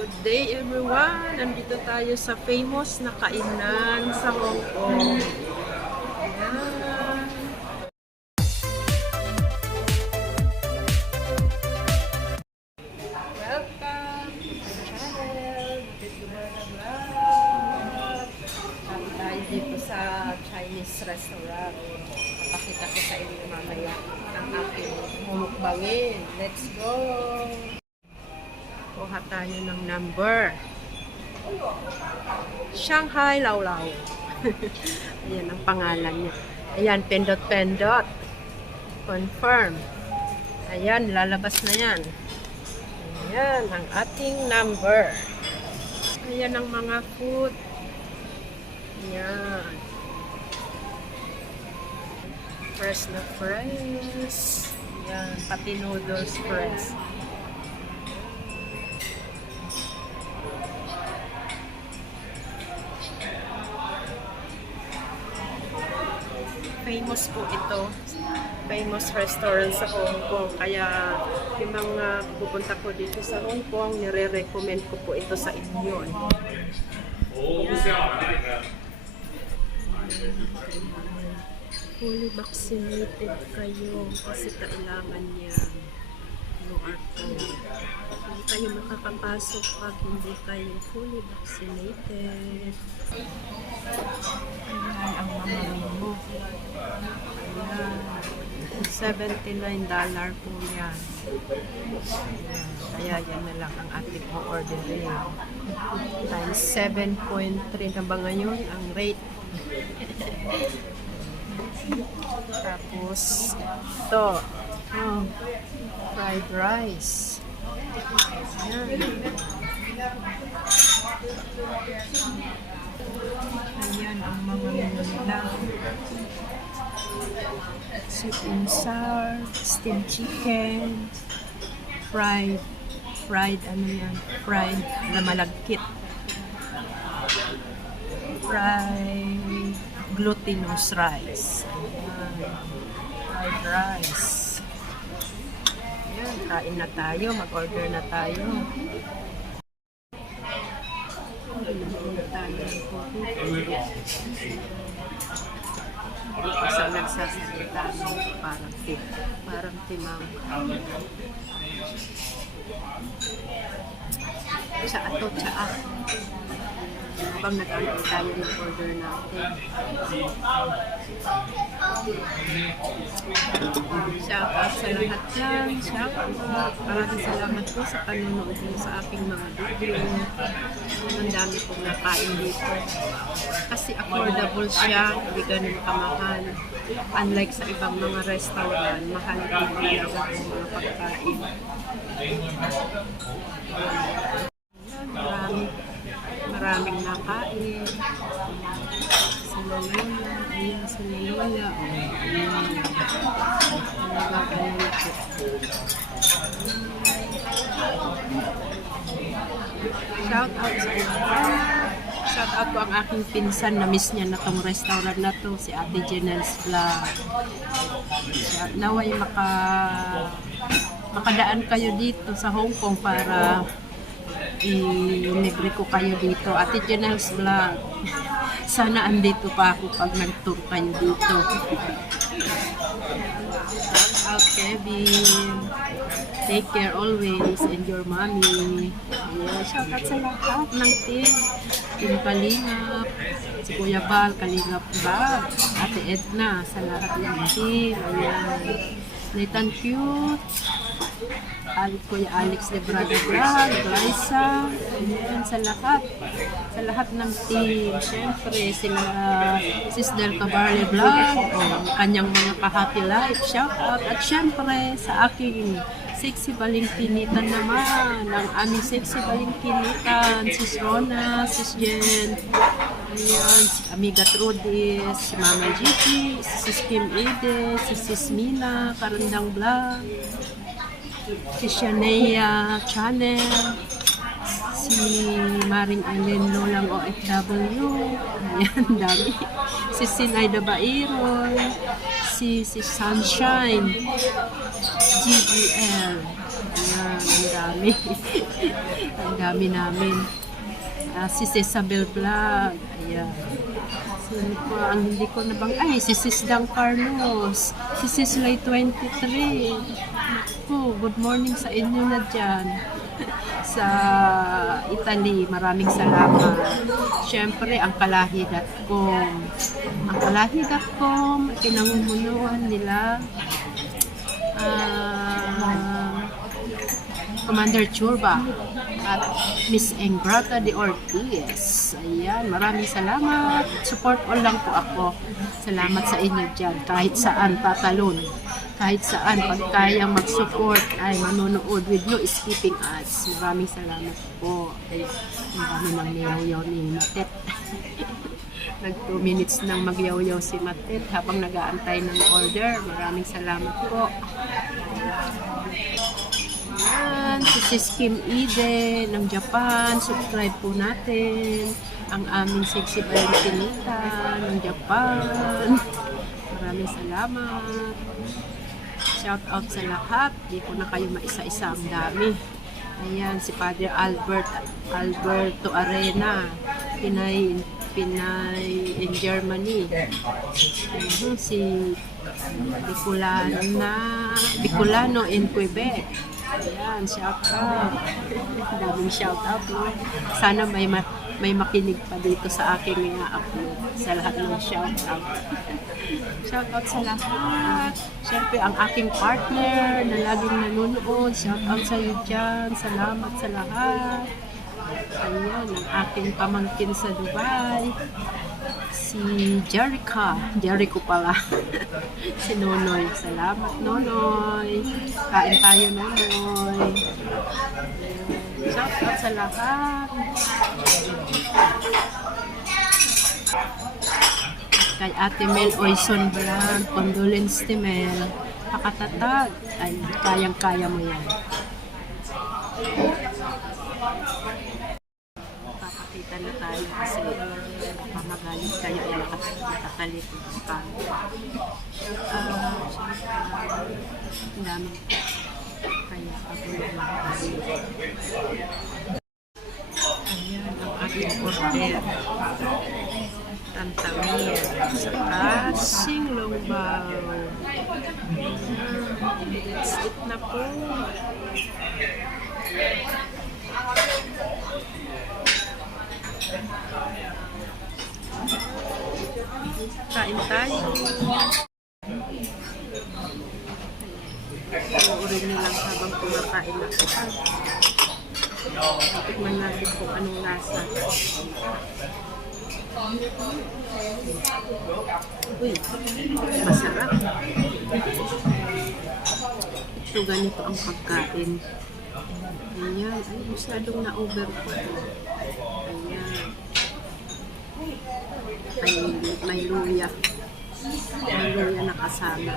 Good day everyone! Nandito tayo sa famous na kainan sa Hong Kong. Ayan. Welcome to my channel! Kami tayo dito sa Chinese restaurant. Papakita ko sa inyo mamaya ang aking mumukbangin. Let's go! Kuha tayo ng number. Shanghai Lao Lao. Ayan ang pangalan niya. Ayan, pindot-pindot. Confirm. Ayan, lalabas na yan. Ayan, ang ating number. Ayan ang mga food. Ayan. Fresh na fresh. Ayan, pati noodles fresh. Famous po ito. Famous restaurant sa Hong Kong. Kaya yung mga pupunta ko dito sa Hong Kong, nire-recommend ko po ito sa inyo. Fully vaccinated kayo kasi kailangan niya. Hindi kayo makakapasok pag hindi kayo fully vaccinated. Ayan ang mga menu. Ayan. $79 po yan. Ayan. Kaya yan na lang ang ating orderin. Times 7.3 na ba ngayon ang rate? Tapos ito. Oh, fried rice. Ayan. Ayan ang mga menu nila. Sweet and sour, steamed chicken, fried ano yan, fried na malagkit, fried glutinous rice. Ayan. Fried rice. Ayan, kain na tayo, mag-order na tayo. Isa nagsasalita mo parang timang tsaa habang nag-order tayo yung order natin. Shout out sa lahat dyan. Shout out. Maraming salamat po sa panonood mo sa aking mga video. Ang dami pong nakain dito. Kasi affordable siya. Hindi ganun kamahal. Unlike sa ibang mga restaurant, mahal din talaga ang mga pagkain. Maraming nakain. Sila Lola. Ayan, sila Lola. Ayan. Shout out sa inyo. Shout out ko ang aking pinsan na miss niya na tong restaurant na to, si Ate Janelle's Vlog. Naway makadaan kayo dito sa Hong Kong para i-libre ko kayo dito. Ate Janelle's Vlog. Sana andito pa ako pag nag-tour kayo dito. Shout out Kevin. Take care always and your mommy. Yeah, shout out sa lahat ng team. Team Kalingap, si Kuya Bal, Kalingap Bal, Ate Edna, sa lahat ng team. Ayan. Nathan Cute. Kuya Alex de Braga Vlog, Glyza, ayan, sa lahat ng team. Siyempre, sila Sis Del Cabarle Vlog, kanyang mga ka-happy life, shout out. At siyempre, sa aking sexy balingkinitan naman, ang aming sexy balingkinitan, Sis Rona, Sis Jen, ayan, si Amiga Trudis, si Mama Gigi, si Sis Kim Ede, si Sis Mina, Karandang Vlog, si Shania Channel, si Maring Ellen Lolang OFW, ayan, dami, si Sinaida Bairon, si Sunshine, GGL, ayan, ang dami. Ang dami namin. Si Isabel Vlog. Ayan. Sino pa ang hindi ko nabang... Ay, si Sis Dang Carlos. Si Sis Lay 23. Oh, good morning sa inyo na dyan. Sa Italy, maraming salamat. Siyempre, ang Kalahi.com. Ang Kalahi.com, pinangumunuan nila Commander Churba at Miss Engrata de Ortiz. Ayan, maraming salamat. Support all lang po ako. Salamat sa inyo dyan. Kahit saan tatalon. Kahit saan, pag kayang mag-support ay manonood with no skipping ads. Maraming salamat po. Ang dami ng niyaw-yaw ni Matet. Nag 2 minutes nang magyaw-yaw si Matet habang nag-aantay ng order. Maraming salamat po. Ayan, si Sis Kim Ide ng Japan. Subscribe po natin. Ang aming sexy Valentinita ng Japan. Maraming salamat. Shout out sa lahat. Di ko na kayo maisa-isa, ang dami. Ayan, si Father Alberto Arena. Pinay in Germany. Si Bicolano in Quebec. Ayan, shout out. Daming shout out, no? Sana may makinig pa dito sa aking mga upload. Sa lahat ng shout out. Shout out sa lahat. Siyempre, ang aking partner na laging nanonood. Shout out sa iyo dyan. Salamat sa lahat. Ayan, ang aking pamangkin sa Dubai. Si Jericho pala. Si Nonoy. Salamat, Nonoy. Kain tayo, Nonoy. Shout out sa lahat. Kay Ate Mel Oison Vlog, condolence to Mel. Pakatatag. Ay, kayang-kaya mo yan. Papakita na tayo kasi baka magalit kayo ay nakakalit ng camera. Ang dami. Kaya ako nagmamagalit. Ayan ang ating order. Tantamir sa singlong baw. Let's eat na po. Kain tayo. Uurin nyo lang habang kumakain na po. Tikman natin kung anong lasa. Uy, masarap. Ito ganito ang pagkain. Ayan, ay masyadong na-over ko. Ayan. May luya. May luya na kasama.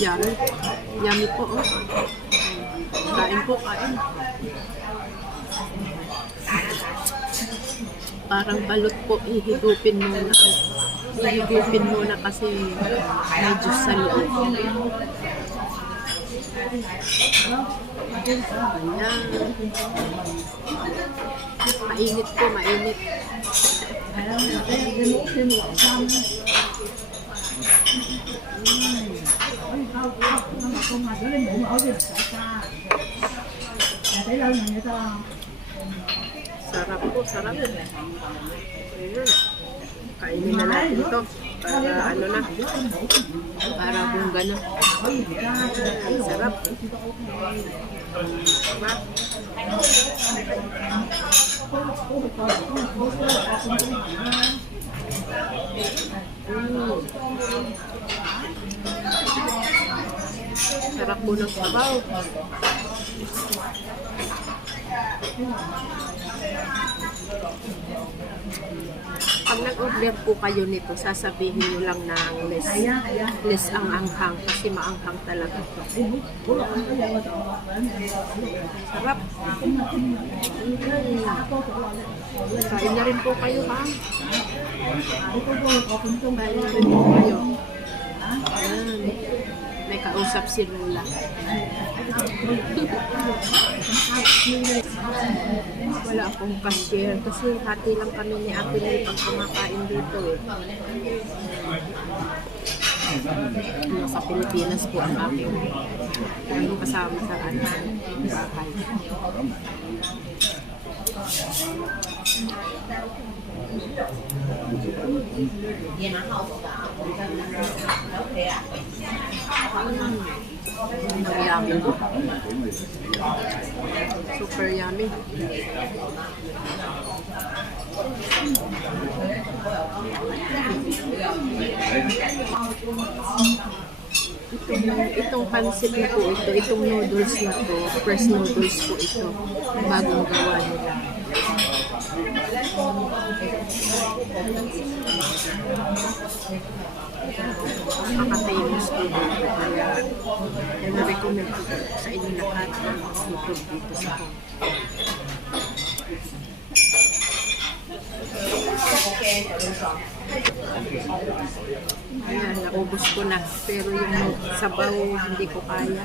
Yummy. Yummy po, oh. Kain po, kain. Parang balot po, ihigupin muna. Ihigupin muna kasi may juice sa loob. Ayan. Mainit po, mainit. Sarap po, sarap. Kainin na natin ito para ano na, para bungga na. Sarap. Diba? Sarap po ng sabaw. Pag nag-order po kayo nito, sasabihin nyo lang ng less ang anghang kasi maanghang talaga ito. Sarap. Kain na rin po kayo, ha? Kain na rin po kayo. Ayan. May kausap si Lola. Wala akong cashier kasi hati lang kami ni Ate May pag kumakain dito eh. Sa Pilipinas po ang aking kasama sa bahay. Yummy. Super yummy. Itong pancit na po ito, itong noodles na to, fresh noodles po ito, bagong gawa nila. Napaka-famous po dito, kaya na-recommend ko sa inyo lahat na mag-YouTube dito sa home. Ayan, naubos ko na. Pero yung sabaw, hindi ko kaya.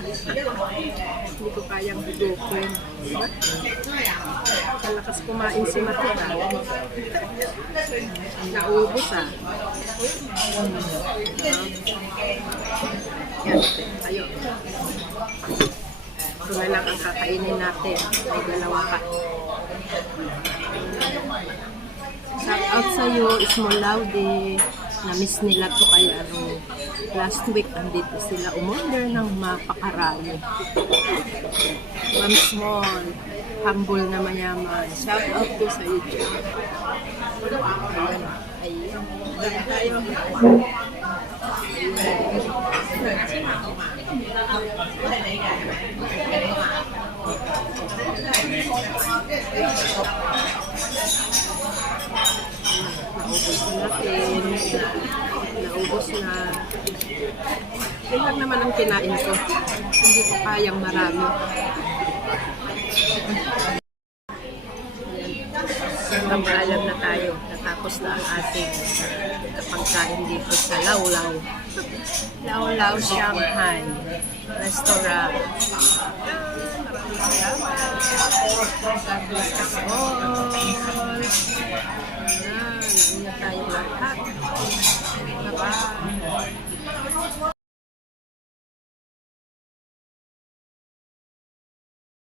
Hindi ko kayang hudukin. Kalakas kumain si Matita. Naubos ah. Yan, tayo. Ito na lang ang kakainin natin. May dalawa pa. Shout out sa'yo, Small Laude. Na-miss nila to kaya last week andito sila umorder ng mapakarami. Ma'am Small, humble na mayaman. Shout out to sa YouTube. Ayun tayo. Naubos na natin. Naubos na. Yan lang naman ang kinain ko. Hindi ko kayang marami. Pagpaalam na tayo. Natapos na ang ating pagkain dito sa Laulaw. Laulaw Shanghai Restaurant. Maraming salamat. God bless us all. Ayan, ingat tayo lahat. Bye-bye.